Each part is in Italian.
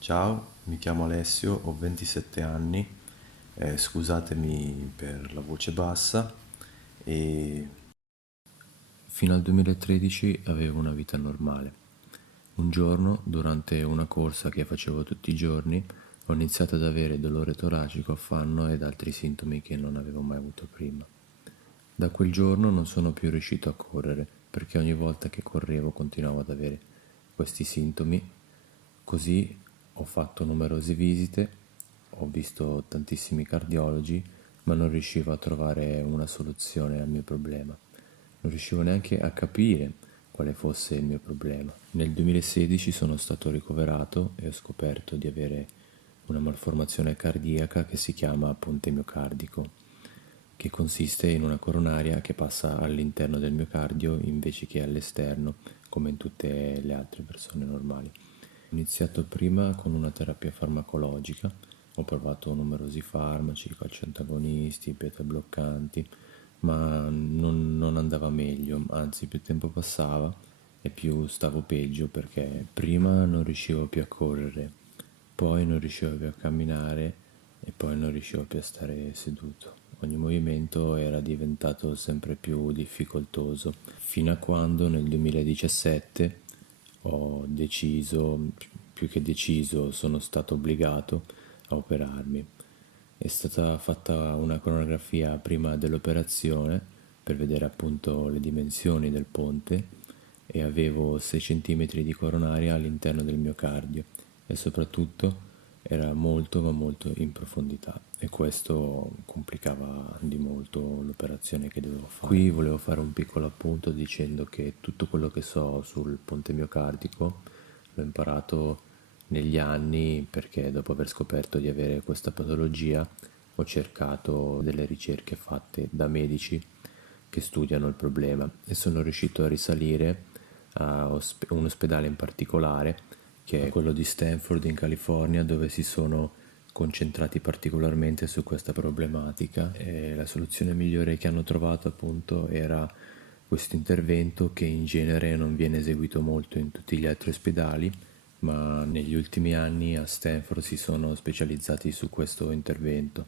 Ciao, mi chiamo Alessio, ho 27 anni, scusatemi per la voce bassa e fino al 2013 avevo una vita normale. Un giorno, durante una corsa che facevo tutti i giorni, ho iniziato ad avere dolore toracico, affanno ed altri sintomi che non avevo mai avuto prima. Da quel giorno non sono più riuscito a correre perché ogni volta che correvo continuavo ad avere questi sintomi. Così ho fatto numerose visite, ho visto tantissimi cardiologi, ma non riuscivo a trovare una soluzione al mio problema. Non riuscivo neanche a capire quale fosse il mio problema. Nel 2016 sono stato ricoverato e ho scoperto di avere una malformazione cardiaca che si chiama ponte miocardico, che consiste in una coronaria che passa all'interno del miocardio invece che all'esterno, come in tutte le altre persone normali. Ho iniziato prima con una terapia farmacologica, ho provato numerosi farmaci, calci antagonisti, beta bloccanti, ma non andava meglio, anzi più tempo passava e più stavo peggio perché prima non riuscivo più a correre, poi non riuscivo più a camminare e poi non riuscivo più a stare seduto. Ogni movimento era diventato sempre più difficoltoso, fino a quando nel 2017 ho deciso, più che deciso, sono stato obbligato a operarmi. È stata fatta una coronografia prima dell'operazione per vedere appunto le dimensioni del ponte e avevo 6 centimetri di coronaria all'interno del miocardio e soprattutto era molto ma molto in profondità e questo complicava di molto l'operazione che dovevo fare. Qui volevo fare un piccolo appunto dicendo che tutto quello che so sul ponte miocardico l'ho imparato negli anni perché dopo aver scoperto di avere questa patologia ho cercato delle ricerche fatte da medici che studiano il problema e sono riuscito a risalire a un ospedale in particolare che è quello di Stanford in California, dove si sono concentrati particolarmente su questa problematica e la soluzione migliore che hanno trovato appunto era questo intervento che in genere non viene eseguito molto in tutti gli altri ospedali, ma negli ultimi anni a Stanford si sono specializzati su questo intervento.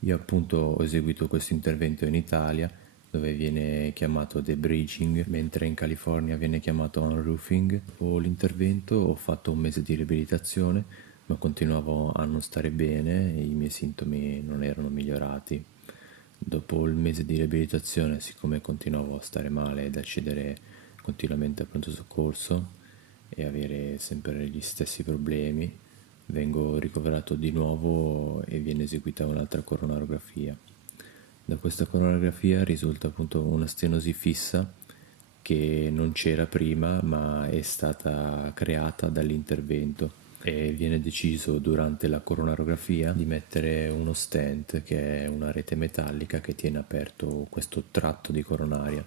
Io appunto ho eseguito questo intervento in Italia, dove viene chiamato debridging, mentre in California viene chiamato unroofing. Dopo l'intervento ho fatto un mese di riabilitazione, ma continuavo a non stare bene e i miei sintomi non erano migliorati. Dopo il mese di riabilitazione, siccome continuavo a stare male ed accedere continuamente al pronto soccorso e avere sempre gli stessi problemi, vengo ricoverato di nuovo e viene eseguita un'altra coronarografia. Da questa coronarografia risulta appunto una stenosi fissa che non c'era prima ma è stata creata dall'intervento e viene deciso durante la coronarografia di mettere uno stent, che è una rete metallica che tiene aperto questo tratto di coronaria.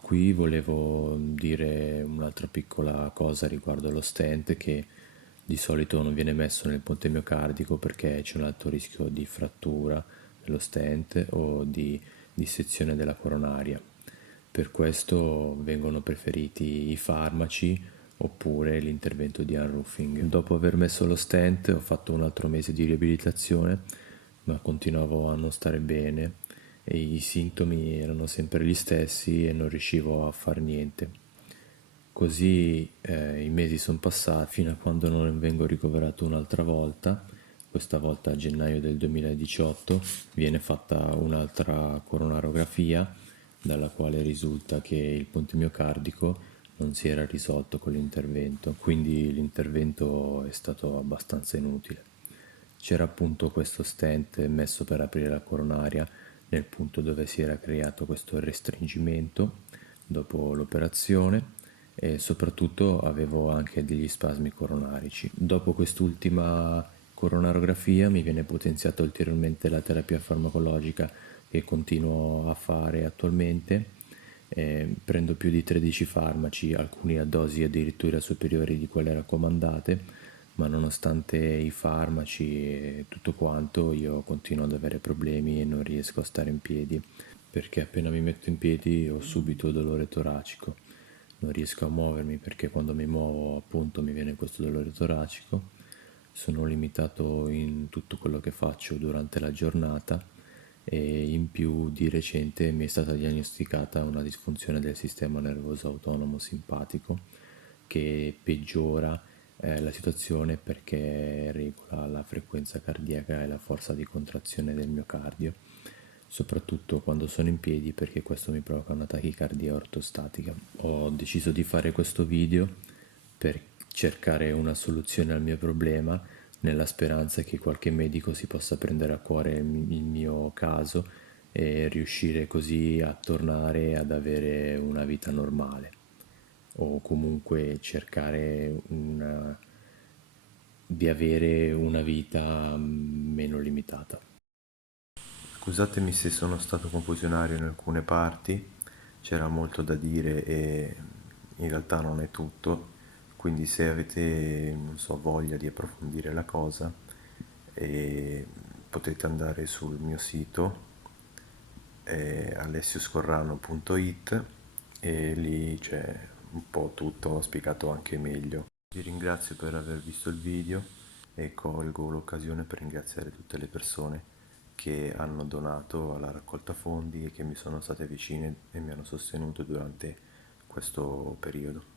Qui volevo dire un'altra piccola cosa riguardo allo stent, che di solito non viene messo nel ponte miocardico perché c'è un alto rischio di frattura dello stent o di dissezione della coronaria. Per questo vengono preferiti i farmaci oppure l'intervento di unroofing. Dopo aver messo lo stent ho fatto un altro mese di riabilitazione, ma continuavo a non stare bene e i sintomi erano sempre gli stessi e non riuscivo a fare niente. Così i mesi sono passati fino a quando non vengo ricoverato un'altra volta. Questa volta a gennaio del 2018 viene fatta un'altra coronarografia dalla quale risulta che il ponte miocardico non si era risolto con l'intervento, quindi l'intervento è stato abbastanza inutile. C'era appunto questo stent messo per aprire la coronaria nel punto dove si era creato questo restringimento dopo l'operazione e soprattutto avevo anche degli spasmi coronarici. Dopo quest'ultima coronarografia mi viene potenziata ulteriormente la terapia farmacologica che continuo a fare attualmente. Prendo più di 13 farmaci, alcuni a dosi addirittura superiori di quelle raccomandate, ma nonostante i farmaci e tutto quanto io continuo ad avere problemi e non riesco a stare in piedi perché appena mi metto in piedi ho subito dolore toracico. non riesco a muovermi perché quando mi muovo appunto mi viene questo dolore toracico, sono limitato in tutto quello che faccio durante la giornata e in più di recente mi è stata diagnosticata una disfunzione del sistema nervoso autonomo simpatico che peggiora la situazione perché regola la frequenza cardiaca e la forza di contrazione del miocardio, soprattutto quando sono in piedi perché questo mi provoca una tachicardia ortostatica. Ho deciso di fare questo video per cercare una soluzione al mio problema nella speranza che qualche medico si possa prendere a cuore il mio caso e riuscire così a tornare ad avere una vita normale o comunque cercare di avere una vita meno limitata. Scusatemi se sono stato confusionario in alcune parti, c'era molto da dire e in realtà non è tutto, quindi se avete, non so, voglia di approfondire la cosa, potete andare sul mio sito alessioscorrano.it e lì c'è un po' tutto spiegato anche meglio. Vi ringrazio per aver visto il video e colgo l'occasione per ringraziare tutte le persone che hanno donato alla raccolta fondi e che mi sono state vicine e mi hanno sostenuto durante questo periodo.